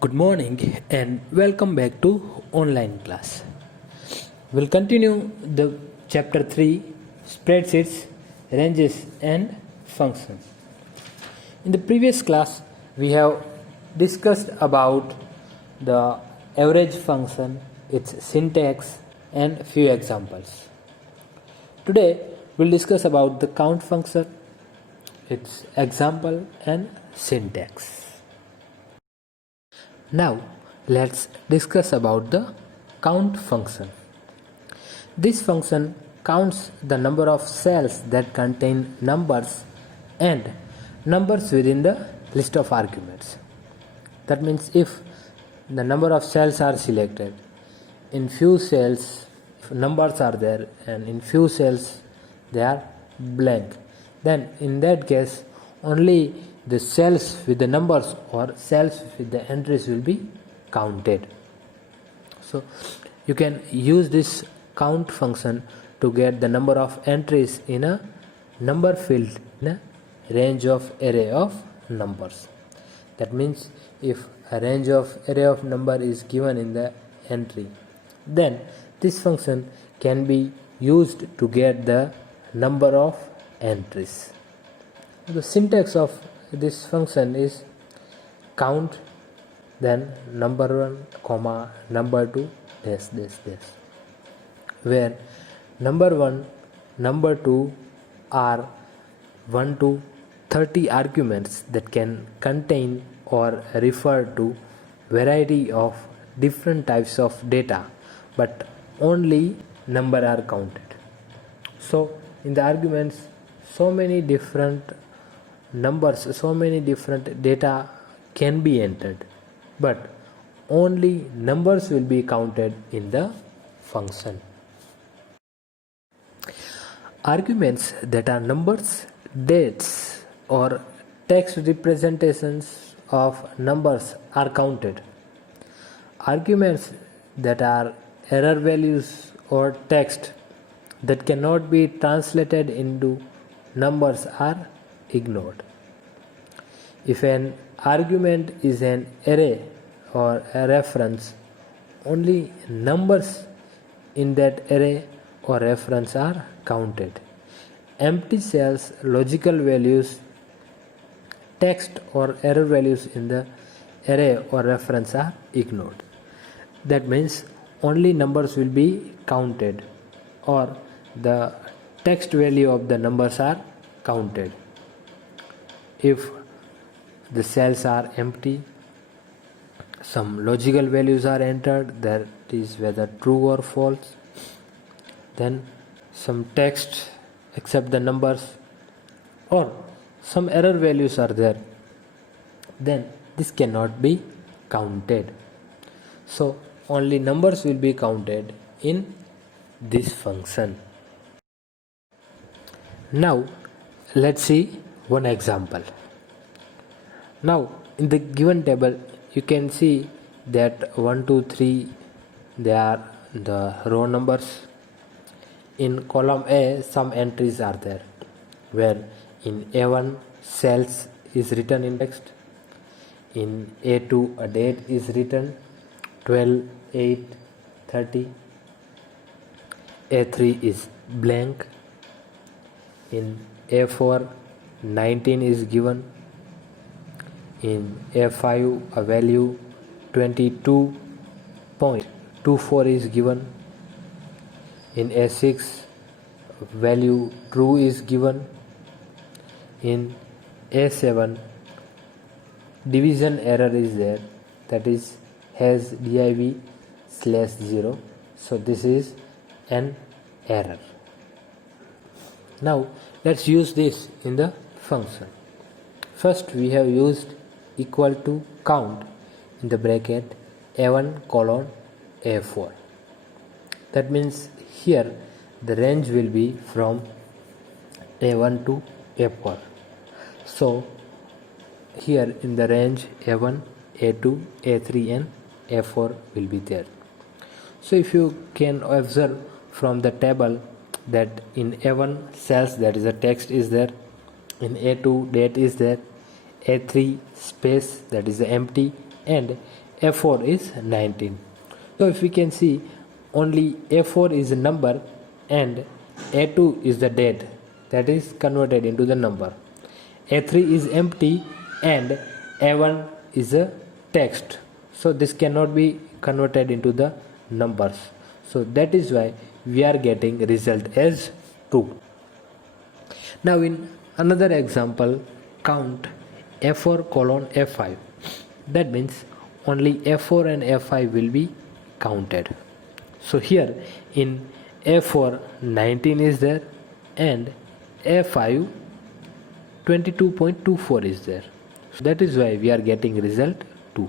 Good morning and welcome back to online class. We'll continue the chapter 3 spreadsheets, ranges and functions. In the previous class we have discussed about the average function, its syntax and few examples. Today we'll discuss about the count function, its example and syntax. Now let's discuss about the count function. This function counts the number of cells that contain numbers and numbers within the list of arguments. That means if the number of cells are selected, in few cells numbers are there and in few cells they are blank, then in that case only the cells with the numbers or cells with the entries will be counted. So you can use this count function to get the number of entries in a number field in a range of array of numbers. That means if a range of array of number is given in the entry, then this function can be used to get the number of entries. The syntax of this function is count, then number 1 comma number 2 dash dash dash, where number 1 number 2 are 1 to 30 arguments that can contain or refer to variety of different types of data, but only number are counted. So in the arguments so many different numbers, so many different data can be entered, but only numbers will be counted in the function. Arguments that are numbers, dates or text representations of numbers are counted. Arguments that are error values or text that cannot be translated into numbers are ignored. If an argument is an array or a reference, only numbers in that array or reference are counted. Empty cells, logical values, text or error values in the array or reference are ignored. That means only numbers will be counted, or the text value of the numbers are counted. If the cells are empty, some logical values are entered, that is whether true or false, then some text except the numbers, or some error values are there, then this cannot be counted. So only numbers will be counted in this function. Now let's see one example. Now in the given table you can see that 1 2 3 they are the row numbers. In column A some entries are there, where in A1 cells is written in text, in A2 a date is written 12 8 30, A3 is blank, in A4 19 is given, in A5 a value 22.24 is given, in A6 value true is given, in A7 division error is there, that is has div/0, so this is an error. Now let's use this in the function. First we have used equal to count in the bracket A1 colon A4. That means here the range will be from A1 to A4. So here in the range A1, A2, A3 and A4 will be there. So if you can observe from the table that in A1 cells, that is the text is there, in A2 date is there, A3 space, that is the empty, and A4 is 19. So if we can see, only A4 is a number and A2 is the date, that is converted into the number. A3 is empty and A1 is a text, so this cannot be converted into the numbers. So that is why we are getting result as 2. Now in another example, count A4 colon A5. That means only A4 and A5 will be counted. So here in A4 19 is there and A5 22.24 is there. So that is why we are getting result 2.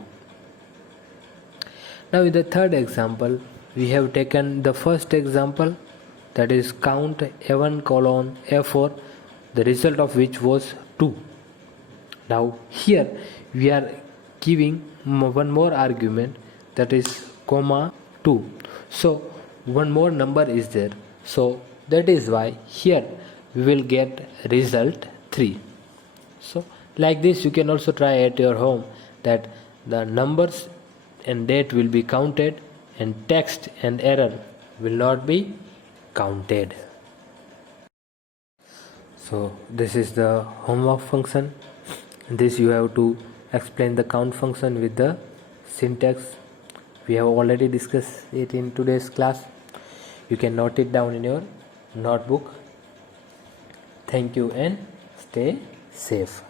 Now in the third example, we have taken the first example, that is count A1 colon A4, the result of which was 2. Now here we are giving one more argument, that is comma 2. So one more number is there, so that is why here we will get result 3. So like this you can also try at your home, that the numbers and date will be counted and text and error will not be counted. So this is the homework function. This you have to explain the count function with the syntax. We have already discussed it in today's class. You can note it down in your notebook. Thank you and stay safe.